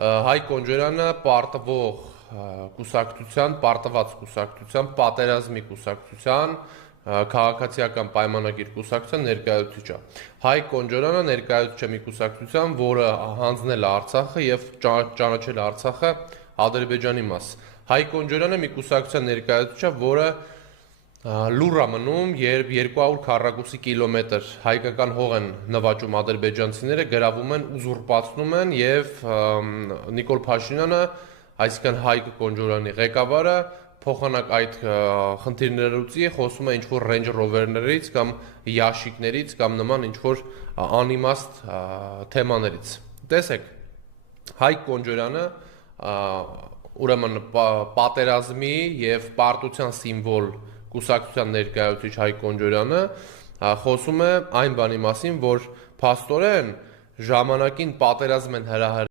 Հայկ Կոնջորյանը պարտվող կուսակցության, պարտված կուսակցության, պատերազմի կուսակցության, քաղաքացիական պայմանագիր կուսակցության ներկայացուցիչ է։ Հայկ Կոնջորյանը ներկայացուցիչ է մի կուսակցության, որը հանձնել է Արցախը եւ ճանաչել է Արցախը Ադրբեջանի մաս։ Հայկ Կոնջորյանը մի կուսակցության ներկայացուցիչ է, որը լուր է մնում, երբ 200 քառակուսի կիլոմետր հայկական հող են նվաճում ադրբեջանցիները, գրավում են, ուզուրպացնում են եւ Նիկոլ Փաշինյանը, այսինքն Հայկ Կոնջորյանի ղեկավարը, փոխանակ այդ խնդիրներուց խոսում է ինչ-որ Range Rover-ներից կամ յաշիկներից կամ նման ինչ-որ անիմաստ թեմաներից։ Տեսեք, Հայկ Կոնջորյանը ուրեմն պատերազմի եւ պարտության սիմվոլ կուսակցության ներկայացուցիչ Հայկ Կոնջորյանը խոսում է այն բանի մասին, որ փաստորեն ժամանակին պատերազմ են հրահրել